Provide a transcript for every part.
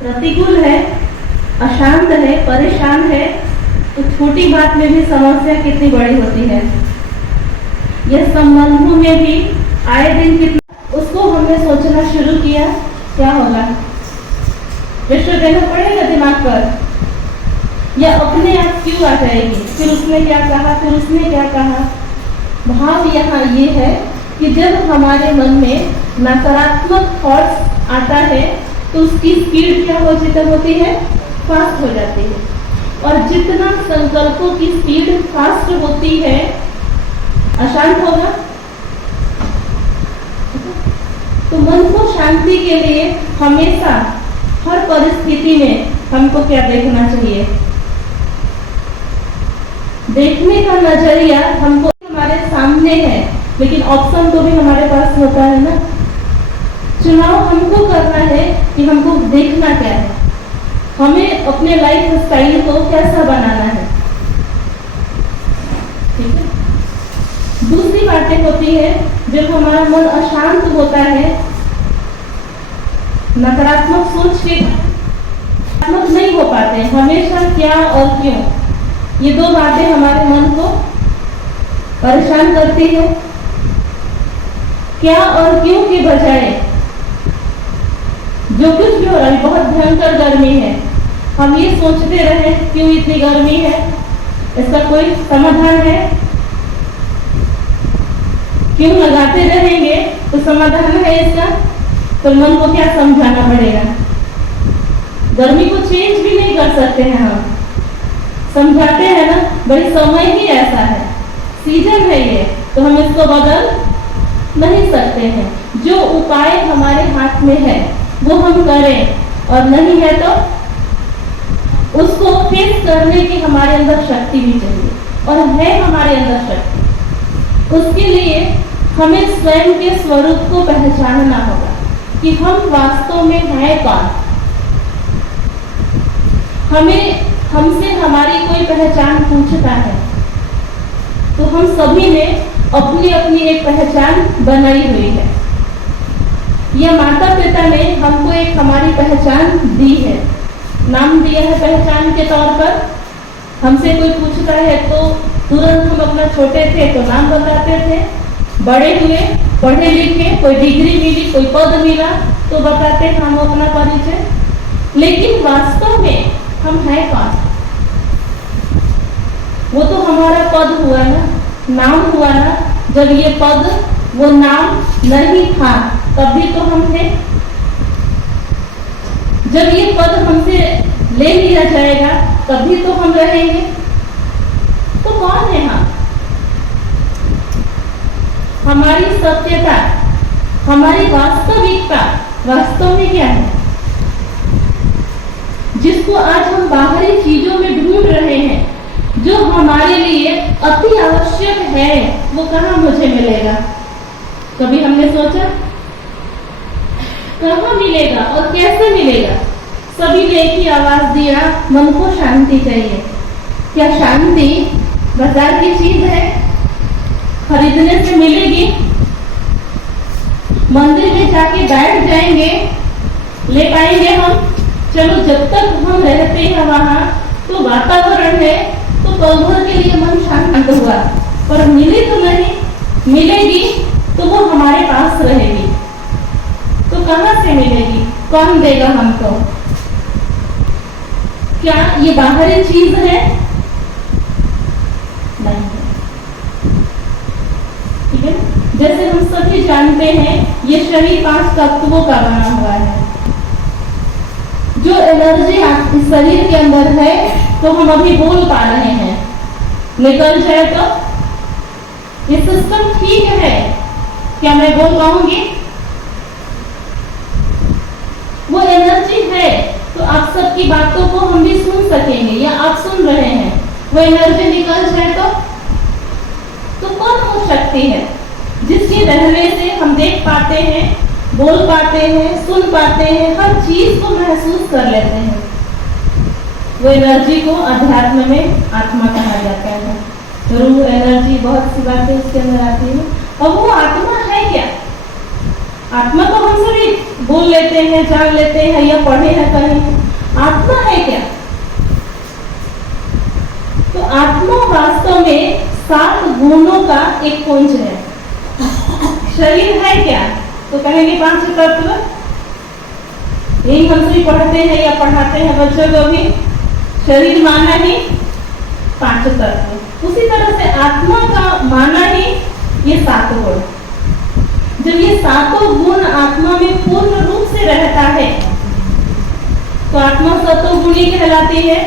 प्रतिकूल है, अशांत है, परेशान है, तो छोटी बात में भी समस्या कितनी बड़ी होती है। यह संबंधों में भी आए दिन कितना, उसको हमने सोचना शुरू किया क्या होगा, प्रेशर देना पड़ेगा दिमाग पर, या अपने आप क्यों आ जाएगी, फिर उसने क्या कहा, फिर उसने क्या कहा। भाव यहाँ ये है कि जब हमारे मन में नकारात्मक थॉट्स आता है तो उसकी स्पीड क्या होती है, फास्ट हो जाती है। और जितना संकल्पों की स्पीड फास्ट होती है, अशांत होगा। तो मन को शांति के लिए हमेशा हर परिस्थिति में हमको क्या देखना चाहिए, देखने का नजरिया हमको हमारे सामने है, लेकिन ऑप्शन तो भी हमारे पास होता है ना। चुनाव हमको करना है कि हमको देखना क्या है, हमें अपने लाइफ स्टाइल को कैसा बनाना है। ठीक है। दूसरी बातें होती है जब हमारा मन अशांत होता है, नकारात्मक सोच के नकारात्मक नहीं हो पाते, हमेशा क्या और क्यों, ये दो बातें हमारे मन को परेशान करती है। क्या और क्यों के बजाय जो कुछ भी हो रहा है, बहुत भयंकर गर्मी है, हम ये सोचते रहे क्यों इतनी गर्मी है, इसका कोई समाधान है, क्यों लगाते रहेंगे तो समाधान है इसका, तो मन को क्या समझाना पड़ेगा। गर्मी को चेंज भी नहीं कर सकते हैं हम, समझाते हैं ना, भाई समय ही ऐसा है, सीजन है ये, तो हम इसको बदल नहीं सकते हैं। जो उपाय हमारे हाथ में है वो हम करें, और नहीं है तो उसको फेस करने की हमारे अंदर शक्ति भी चाहिए, और है हमारे अंदर शक्ति। उसके लिए हमें स्वयं के स्वरूप को पहचानना होगा कि हम वास्तव में हैं कौन। हमें हमसे हमारी कोई पहचान पूछता है तो हम सभी ने अपनी अपनी एक पहचान बनाई हुई है, या माता पिता ने हमको एक हमारी पहचान दी है, नाम दिया है पहचान के तौर पर। हमसे कोई पूछता है तो तुरंत हम अपना छोटे थे तो नाम बताते थे, बड़े हुए, पढ़े लिखे, कोई डिग्री मिली, कोई पद मिला तो बताते हैं हम अपना परिचय। लेकिन वास्तव में हम हैं कौन, वो तो हमारा पद हुआ ना, नाम हुआ ना। जब ये पद वो नाम नहीं था तब भी तो हम थे, जब ये पद हमसे ले लिया जाएगा तब भी तो हम रहेंगे। तो कौन है हम, हमारी सत्यता, हमारी वास्तविकता वास्तव में क्या है, जिसको आज हम बाहरी चीजों में ढूंढ रहे हैं, जो हमारे लिए अति आवश्यक है, वो कहाँ मुझे मिलेगा। कभी हमने सोचा कहाँ मिलेगा और कैसे मिलेगा। सभी ने एक ही आवाज दिया, मन को शांति चाहिए। क्या शांति बाजार की चीज है, खरीदने से मिलेगी? मंदिर में जाके बैठ जाएंगे, ले पाएंगे हम? चलो जब तक हम रहते हैं वहां तो वातावरण है, तो पल भर के लिए मन शांत हुआ, पर मिले तो नहीं, मिलेगी तो वो हमारे पास रहेगी। तो कहां से मिलेगी, कौन देगा हमको? क्या ये बाहरी चीज है? नहीं। ठीक है, जैसे हम सभी जानते हैं ये शरीर 5 तत्वों का बना हुआ है। जो एनर्जी शरीर के अंदर है तो हम अभी बोल पा रहे हैं, निकल जाए तो ये सिस्टम ठीक है, क्या मैं बोल पाऊंगी? वो एनर्जी है तो आप सबकी बातों को हम भी सुन सकेंगे, या आप सुन रहे हैं। वो एनर्जी निकल जाए तो कौन हो सकती है जिसके रहने से हम देख पाते हैं, बोल पाते हैं, सुन पाते हैं, हर चीज को महसूस कर लेते हैं। वो एनर्जी को अध्यात्म में आत्मा कहा जाता है। रूह, एनर्जी, बहुत सी बातें उसके अंदर आती है। और वो आत्मा है क्या? आत्मा तो हम सभी बोल लेते हैं, जान लेते हैं या पढ़े हैं कहीं। आत्मा है क्या? तो आत्मा वास्तव में 7 गुणों का एक पुंज है। शरीर है क्या? तो कहेंगे 5 तत्व। यही हम सभी पढ़ते हैं या पढ़ाते हैं बच्चों को भी। शरीर माना ही 5 तत्व। उसी तरह से आत्मा का माना ही ये 7 गुण। जब ये 7 गुण आत्मा में पूर्ण रूप से रहता है तो आत्मा सतोगुणी कहलाती है।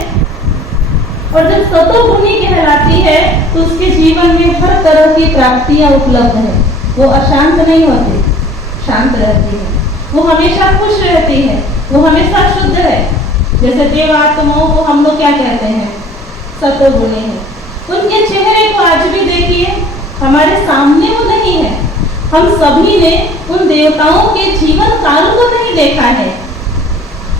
और जब सतोगुणी कहलाती है तो उसके जीवन में हर तरह की प्राप्तियां उपलब्ध है। वो अशांत नहीं होती, शांत रहती है। वो हमेशा खुश रहती है, वो हमेशा शुद्ध है। जैसे देव आत्माओं को हम लोग क्या कहते हैं? सतोगुणी है। उनके चेहरे को आज भी देखिए, हमारे सामने वो नहीं है। हम सभी ने उन देवताओं के जीवन काल को नहीं देखा है,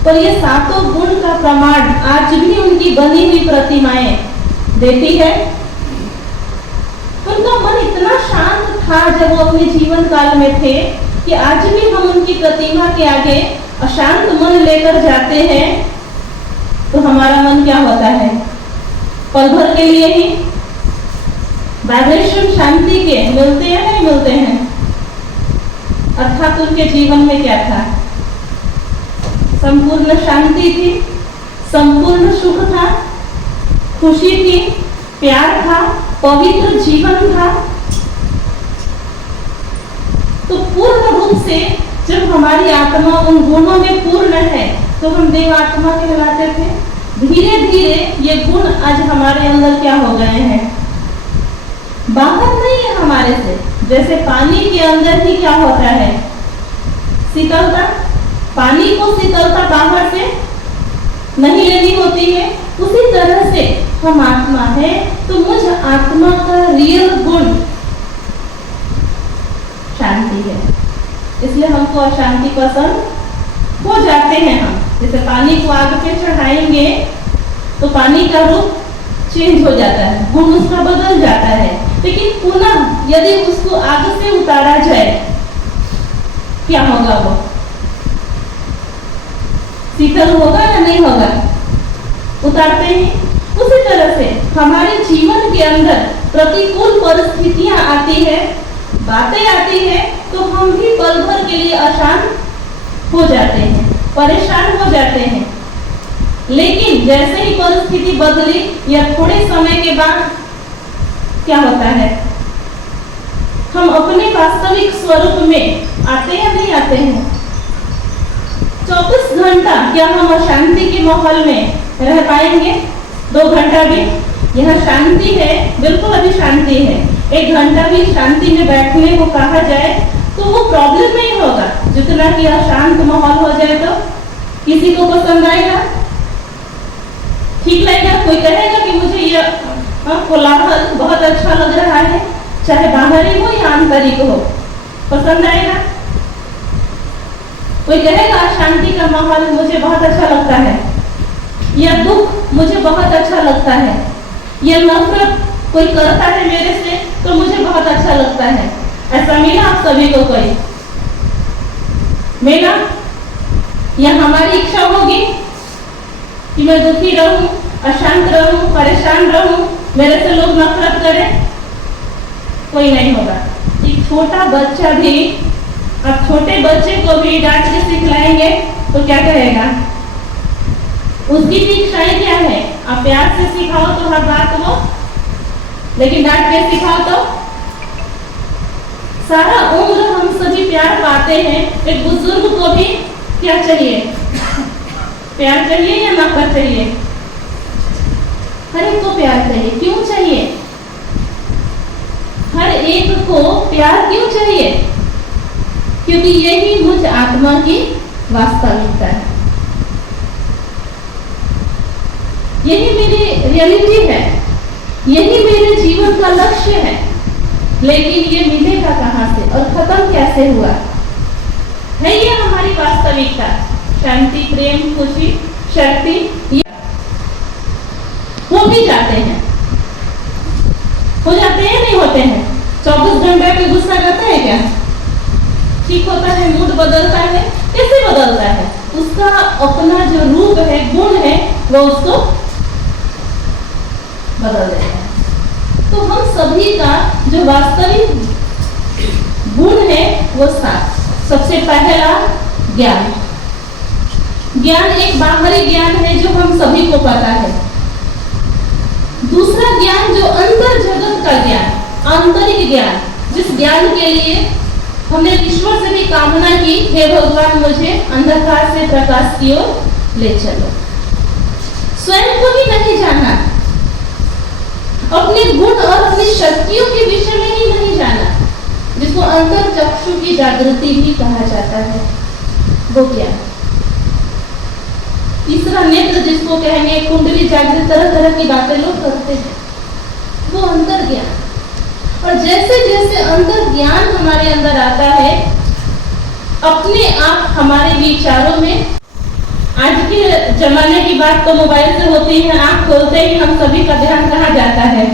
पर ये 7 गुण का प्रमाण आज भी उनकी बनी हुई प्रतिमाएं देती है। उनका मन इतना शांत था जब वो अपने जीवन काल में थे कि आज भी हम उनकी प्रतिमा के आगे अशांत मन लेकर जाते हैं तो हमारा मन क्या होता है? पल भर के लिए ही वाइब्रेशन शांति के मिलते हैं, नहीं मिलते हैं? अर्थात उनके जीवन में क्या था? संपूर्ण शांति थी, संपूर्ण सुख था, खुशी थी, प्यार था, पवित्र जीवन था। तो पूर्ण रूप से जब हमारी आत्मा उन गुणों में पूर्ण है तो हम देव आत्मा कहलाते थे। धीरे धीरे ये गुण आज हमारे अंदर क्या हो गए हैं? बाहर नहीं है हमारे से। जैसे पानी के अंदर ही क्या होता है? शीतलता। पानी को शीतलता बाहर से नहीं लेनी होती है। उसी तरह से हम आत्मा है तो मुझ आत्मा का रियल गुण शांति है। इसलिए हमको अशांति पसंद हो जाते हैं। हम जैसे पानी को आग पे चढ़ाएंगे तो पानी का रूप चेंज हो जाता है, गुण उसका बदल जाता है। लेकिन पुनः यदि उसको आग से उतारा जाए क्या होगा? वो शीतल होगा या नहीं होगा? उतारते ही। उसी तरह से हमारे जीवन के अंदर प्रतिकूल परिस्थितियां आती है, बातें आती है तो हम भी पल भर के लिए अशांत हो जाते हैं, परेशान हो जाते हैं। लेकिन जैसे ही परिस्थिति बदली या थोड़े समय के बाद क्या होता है? हम अपने वास्तविक स्वरूप में आते या नहीं आते हैं? 24 घंटा क्या हम अशांति के माहौल में रह पाएंगे? 2 घंटा भी? यह शांति है, बिल्कुल अभी शांति है। 1 घंटा भी शांति में बैठने को कहा जाए तो वो प्रॉब्लम नहीं होगा जितना कि अशांत माहौल हो जाए तो किसी को पसंद आएगा, ठीक लगेगा? कोई कहेगा कि मुझे ये कोलाहल बहुत अच्छा लग रहा है, चाहे बाहरी हो या आंतरिक हो, पसंद आएगा? कोई कहेगा शांति का माहौल मुझे बहुत अच्छा लगता है, यह दुख मुझे बहुत अच्छा लगता है, यह नफरत कोई करता है मेरे से तो मुझे बहुत अच्छा लगता है। ऐसा मिला आप सभी को? कोई मिला? या हमारी इच्छा होगी कि मैं दुखी रहूं, अशांत रहूं, परेशान रहूं, मेरे से लोग नफरत करें? कोई नहीं होगा। एक छोटा बच्चा भी, आप छोटे बच्चे को भी डांट के सिखलाएंगे तो क्या कहेगा? उसकी भी इच्छाएं क्या है? आप प्यार से सिखाओ तो हर बात वो, लेकिन डांट के सिखाओ तो सारा उम्र हम सभी प्यार पाते हैं। एक बुजुर्ग को भी क्या चाहिए? प्यार चाहिए या नफरत चाहिए? हर एक को प्यार चाहिए। क्यों चाहिए? हर एक को प्यार क्यों चाहिए? क्योंकि यही मुझ आत्मा की वास्तविकता है, यही मेरी रियलिटी है, यही मेरे जीवन का लक्ष्य है। लेकिन ये मिलेगा कहाँ से और खत्म कैसे हुआ? है ये हमारी वास्तविकता? शांति, प्रेम, खुशी, शक्ति हो भी जाते हैं, हो जाते हैं, नहीं होते हैं? 24 घंटे पे गुस्सा करते हैं क्या? ठीक होता है, मूड बदलता है, कैसे बदलता है? उसका अपना जो रूप है, गुण है, वो उसको बदल देता है। तो हम सभी का जो वास्तविक गुण है वो सात। सबसे पहला ज्ञान। ज्ञान एक बाहरी ज्ञान है जो हम सभी को पता है। दूसरा ज्ञान जो अंतर जगत का ज्ञान, आंतरिक ज्ञान, जिस ज्ञान के लिए हमने ईश्वर से भी कामना की, हे भगवान मुझे अंधकार से प्रकाश की ओर ले चलो। स्वयं को ही नहीं जाना, अपने गुण और अपनी शक्तियों के विषय में ही नहीं जाना, जिसको अंतर चक्षु की जागृति भी कहा जाता है, वो क्या? तीसरा नेत्र, जिसको कहेंगे कुंडली जागृत, तरह तरह की बातें लोग करते हैं, वो अंतर ज्ञान। और जैसे जैसे अंतर ज्ञान हमारे अंदर आता है, अपने आप हमारे विचारों में, आज के जमाने की बात तो मोबाइल से होती है, आंख खोलते ही हम सभी का ध्यान कहाँ जाता है।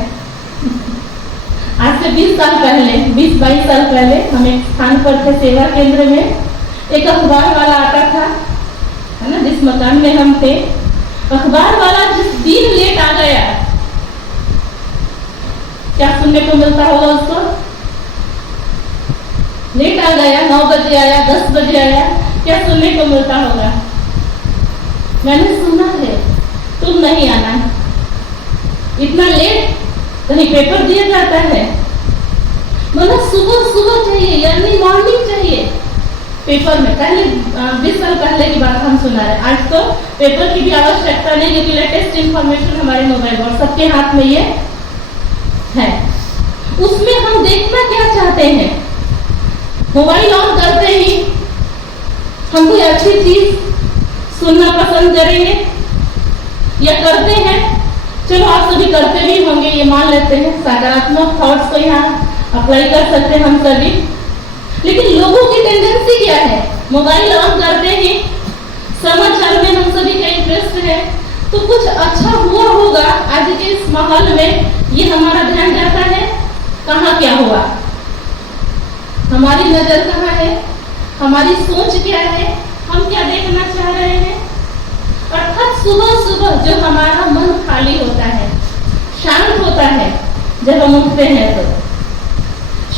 आज से 20 साल पहले, 20-22 साल पहले हम एक स्थान पर थे, सेवा केंद्र में, एक अखबार वाला आता था, है ना, जिस मकान में हम थे, अखबार वाला जिस दिन लेट आ गया, क्या सुनने को मिलता होगा उसको? लेट आ गया, 9 बजे आया, 10 बजे आया, क्या सुनने को मिलता होगा? मैंने सुना है तुम नहीं आना, इतना लेट कहीं पेपर दिया जाता है। मतलब सुबह सुबह चाहिए, यानी मॉर्निंग चाहिए पेपर में। पहले 20 साल पहले की बात हम सुना रहे, आज तो पेपर की भी आवश्यकता नहीं, क्योंकि लेटेस्ट इंफॉर्मेशन हमारे मोबाइल और सबके हाथ में ये है। उसमें हम देखना क्या चाहते हैं? मोबाइल ऑन करते ही हम कोई अच्छी चीज सुनना पसंद करेंगे या करते हैं? चलो आप सभी करते भी होंगे, ये मान लेते हैं, सकारात्मक थॉट्स को यहाँ अप्लाई कर सकते हैं हम सभी। लेकिन लोगों की टेंडेंसी क्या है? मोबाइल ऑन करते ही समाचार में हम सभी का इंटरेस्ट है, तो कुछ अच्छा हुआ होगा आज के इस माहौल में, ये हमारा ध्यान जाता है। कहाँ क्या हुआ? हमारी नजर कहाँ है? हमारी सोच क्या है? हम क्या देखना चाह रहे हैं? अर्थात सुबह सुबह जो हमारा मन खाली होता है, शांत होता है, जब हम उठते हैं तो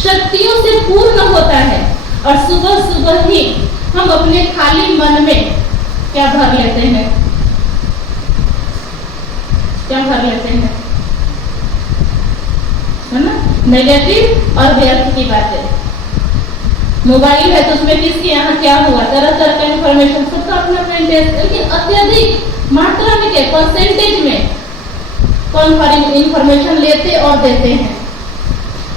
शक्तियों से पूर्ण होता है, और सुबह सुबह ही हम अपने खाली मन में क्या भर लेते हैं? क्या भर लेते हैं? है ना, नेगेटिव और व्यर्थ की बातें। मोबाइल है तो उसमें किसके यहाँ क्या हुआ, तरह तरह का इंफॉर्मेशन, सबका अपना अपना इंटरेस्ट, लेकिन अत्यधिक मात्रा में क्या, परसेंटेज में कौन इंफॉर्मेशन लेते और देते हैं।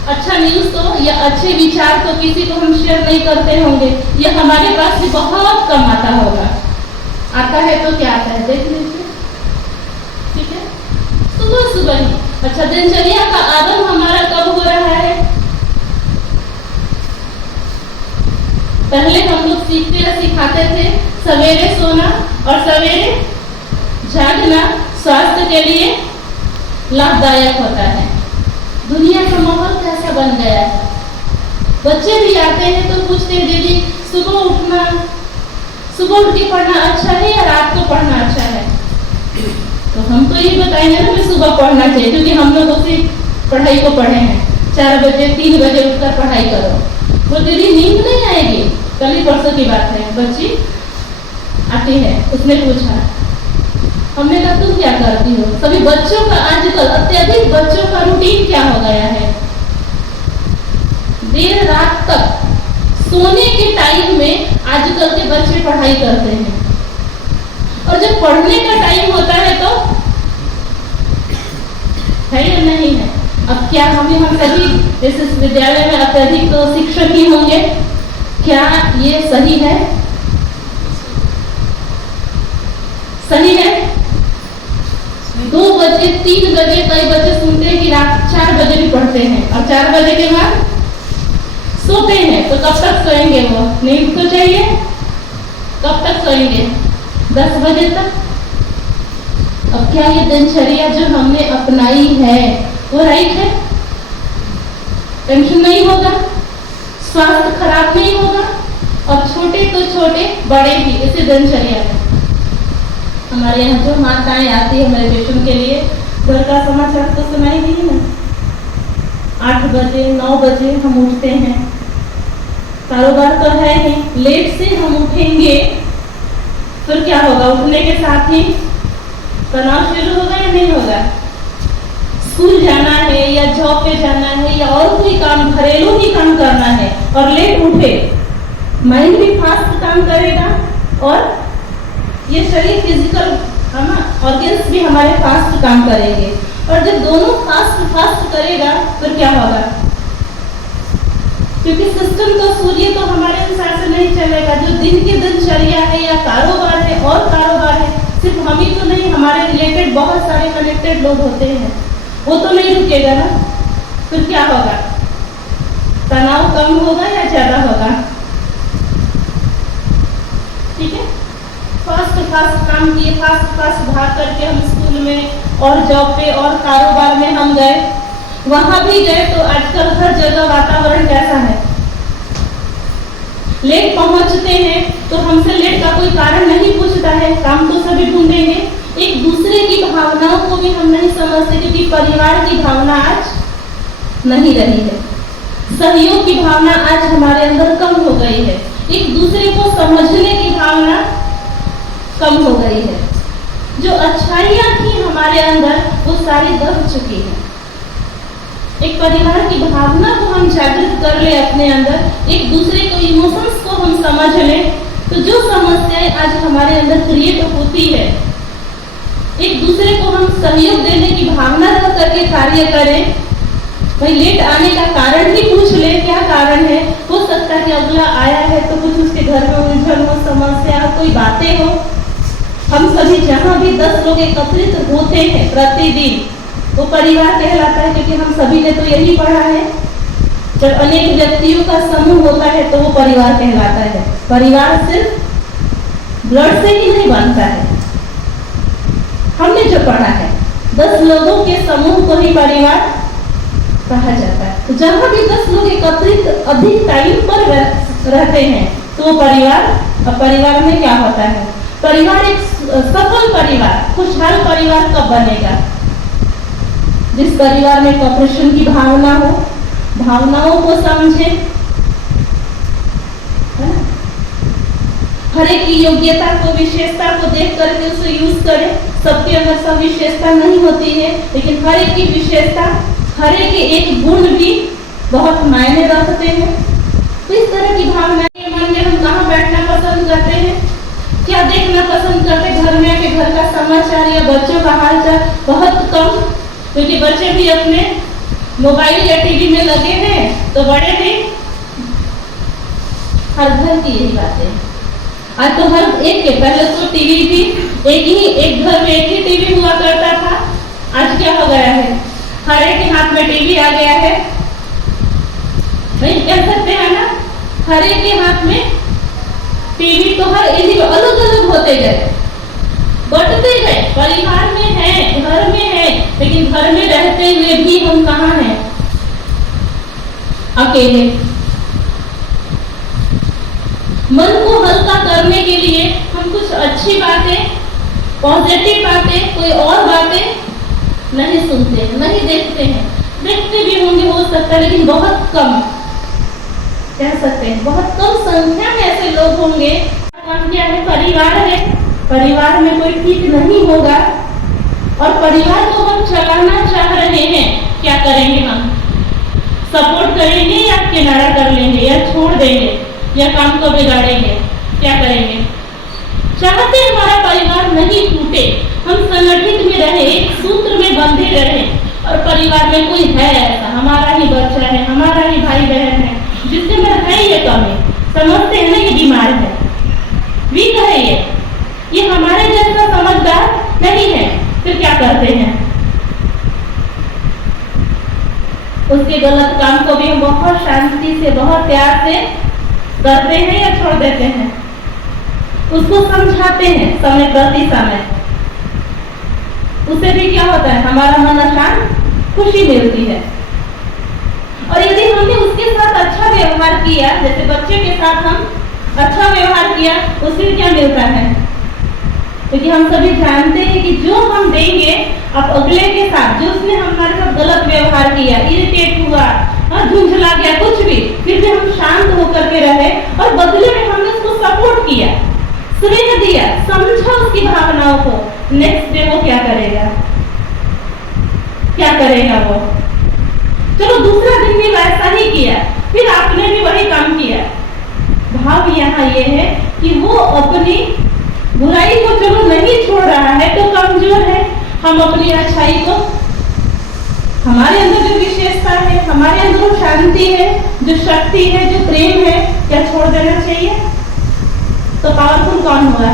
अच्छा न्यूज तो या अच्छे विचार तो किसी को हम शेयर नहीं करते होंगे, ये हमारे पास भी बहुत कम आता होगा। आता है तो क्या आता है देख लीजिए, ठीक है, सुबह सुबह ही। अच्छा, दिनचर्या का आरंभ हमारा कब हो रहा है? पहले हम लोग सीखते और सिखाते थे सवेरे सोना और सवेरे जागना स्वास्थ्य के लिए लाभदायक होता है। दुनिया का माहौल कैसा बन गया है? बच्चे भी आते हैं तो पूछते हैं, दीदी सुबह उठना, सुबह उठ के पढ़ना अच्छा है या रात को पढ़ना अच्छा है? तो हम तो ये बताएंगे ना कि सुबह पढ़ना चाहिए, क्योंकि हम लोग उसी पढ़ाई को पढ़े हैं। 4 बजे 3 बजे उठकर पढ़ाई करो। वो दीदी नींद नहीं आएगी? कल ही परसों की बात है, बच्ची आती है, उसने पूछा, हमने कहा तुम क्या करती हो? सभी बच्चों का आजकल अत्यधिक बच्चों का रूटीन क्या हो गया है? देर रात तक सोने के टाइम में आजकल के बच्चे पढ़ाई करते हैं, और जब पढ़ने का टाइम होता है तो है या नहीं है? अब क्या हम सभी इस विद्यालय में अत्यधिक शिक्षक ही होंगे? क्या ये सही है? सही है? 2 बजे 3 बजे कई बच्चे सुनते हैं कि रात 4 बजे भी पढ़ते हैं, और 4 बजे के बाद सोते हैं। तो कब तक सोएंगे? वो नींद तो चाहिए, कब तक सोएंगे? 10 बजे तक। अब क्या ये दिनचर्या जो हमने अपनाई है वो राइट है? टेंशन नहीं होगा, स्वास्थ्य खराब नहीं होगा, और छोटे तो छोटे बड़े भी इसी दिनचर्या में। हमारे यहाँ जो माताएं आती है मेडिटेशन के लिए, घर का समाचार तो सुनाई नहीं ना, 8 बजे 9 बजे हम उठते हैं, कारोबार तो है ही, लेट से हम उठेंगे फिर क्या होगा, उठने के साथ ही तनाव शुरू होगा या नहीं होगा। स्कूल जाना है या जॉब पे जाना है या और कोई काम, घरेलू ही काम करना है और लेट उठे, माइंड भी फास्ट काम करेगा और ये शरीर फिजिकल है ना, ऑर्गन्स भी हमारे फास्ट काम करेंगे। और जब दोनों फास्ट करेगा फिर क्या होगा, क्योंकि सिस्टम तो सूर्य तो हमारे अनुसार से नहीं चलेगा। जो दिन की दिनचर्या है या कारोबार है और कारोबार है, सिर्फ हम ही तो नहीं, हमारे रिलेटेड बहुत सारे कनेक्टेड लोग होते हैं, वो तो नहीं रुकेगा ना। फिर क्या होगा, तनाव कम होगा या ज्यादा होगा। ठीक है, फास्ट काम किए, फास्ट भाग करके हम स्कूल में और जॉब पे और कारोबार में हम गए, वहां भी गए तो आजकल हर जगह वातावरण कैसा है, लेट पहुंचते हैं तो हमसे लेट का कोई कारण नहीं पूछता है, काम तो सभी ढूंढेंगे। एक दूसरे की भावनाओं को भी हम नहीं समझते, क्योंकि परिवार की भावना आज नहीं रही है, सहयोग की भावना आज हमारे अंदर कम हो गई है, एक दूसरे को समझने की भावना कम हो गई है। जो अच्छाइयां थी हमारे अंदर वो सारी दब चुकी है। एक परिवार की भावना को हम जागृत कर ले अपने अंदर, एक दूसरे को इमोशंस को हम समझ लें, तो जो समस्याएं आज हमारे अंदर क्रिएट होती है, एक दूसरे को हम सहयोग देने की भावना रख करके कार्य करें। भाई लेट आने का कारण ही पूछ ले, क्या कारण है, हो सकता है कि अगला आया है तो कुछ उसके घर में उलझन हो, समस्या हो, कोई बातें हो। हम सभी जहाँ भी 10 लोग एकत्रित होते हैं प्रतिदिन, वो परिवार कहलाता है, क्योंकि हम सभी ने तो यही पढ़ा है, जब अनेक व्यक्तियों का समूह होता है तो वो परिवार कहलाता है। परिवार सिर्फ ब्लड से ही नहीं बनता है, हमने जो पढ़ा है 10 लोगों के समूह को ही परिवार कहा जाता है। तो जहाँ भी 10 लोग एकत्रित अधिक टाइम पर रहते हैं तो वो परिवार, और परिवार में क्या होता है, परिवार एक सफल परिवार, खुशहाल परिवार कब बनेगा, जिस परिवार में कॉपरेशन की भावना हो, भावनाओं को समझे, है ना, हर एक की योग्यता को, विशेषता को देख करके उसे यूज करें। सबके अंदर सब विशेषता नहीं होती है, लेकिन हर एक की विशेषता, हर एक के एक गुण भी बहुत मायने रखते हैं। तो इस तरह की भावनाएं मन में हम कहाँ बैठना पसंद करते हैं, क्या देखना पसंद करते, घर में आके घर का समाचार या बच्चों का हालचाल बहुत कम, क्योंकि बच्चे भी अपने मोबाइल या टीवी में लगे हैं, तो बड़े भी, हर घर की यही बातें। आज तो हर एक के, पहले तो टीवी भी एक घर में एक ही टीवी हुआ करता था, आज क्या हो गया है, हर एक के हाथ में टीवी आ गया है। नहीं कह सकते हैं ना, हर एक के हाथ में टीवी, तो हर एक अलग अलग होते गए, बढ़ते गए, परिवार में है, घर में है, लेकिन घर में रहते हुए भी हम कहाँ हैं, अकेले। मन को हल्का करने के लिए हम कुछ अच्छी बातें, पॉजिटिव बातें, कोई और बातें नहीं सुनते, नहीं देखते हैं, देखते भी होंगे हो सकता है, लेकिन बहुत कम, कह सकते हैं बहुत कम संख्या में ऐसे लोग होंगे। क्या है, परिवार है, परिवार में कोई ठीक नहीं होगा और परिवार को हम चलाना चाह रहे हैं, क्या करेंगे हम, सपोर्ट करेंगे या किनारा कर लेंगे या छोड़ देंगे या काम को बिगाड़ेंगे, क्या करेंगे। चाहते हमारा परिवार नहीं टूटे, हम संगठित में रहे, एक सूत्र में बंधे रहे, और परिवार में कोई है ऐसा, हमारा ही बच्चा है, हमारा ही भाई बहन है, जिसके में है ये कमी, समझते हैं ना ये बीमार है, वीक है, ये हमारे जैसा समझदार नहीं है, फिर क्या करते हैं, उसके गलत काम को भी हम बहुत शांति से, बहुत प्यार से करते हैं या छोड़ देते हैं, उसको समझाते हैं समय प्रति समय, उससे भी क्या होता है, हमारा मन अशांत, खुशी मिलती है। और यदि हमने उसके साथ अच्छा व्यवहार किया, जैसे बच्चे के साथ हम अच्छा व्यवहार किया, उससे क्या मिलता है? क्योंकि हम सभी जानते हैं कि जो हम देंगे अब अगले के साथ, जो उसने हमारे साथ गलत व्यवहार किया, इरिटेट हुआ, झुंझला गया, कुछ भी, फिर भी हम शांत होकर के रहे और बदले में हमने उसको सपोर्ट किया, स्नेह दिया, समझा उसकी भावनाओं को, नेक्स्ट डे वो क्या करेगा? क्या करेगा वो? चलो दूसरा दिन भी वैसा ही किया, फिर आपने भी वही काम किया। भाव यहाँ ये है कि वो अपनी बुराई को चलो नहीं छोड़ रहा है तो कमजोर है, हम अपनी अच्छाई को, हमारे अंदर जो विशेषता है, हमारे अंदर जो शांति है, जो शक्ति है, जो प्रेम है, क्या छोड़ देना चाहिए? तो पावरफुल कौन हुआ?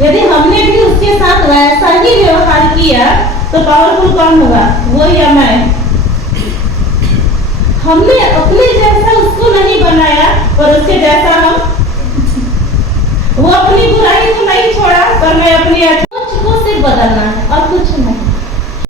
यदि हमने भी उसके साथ वैसा ही व्यवहार किया तो पावरफुल कौन होगा? वो या मैं? हमने अपने जैसा उसको नहीं बनाया और उसके जैसा हम, वो अपनी बुराई को नहीं छोड़ा पर मैं अपनी अच्छाई को सिर्फ बदलना है और कुछ नहीं।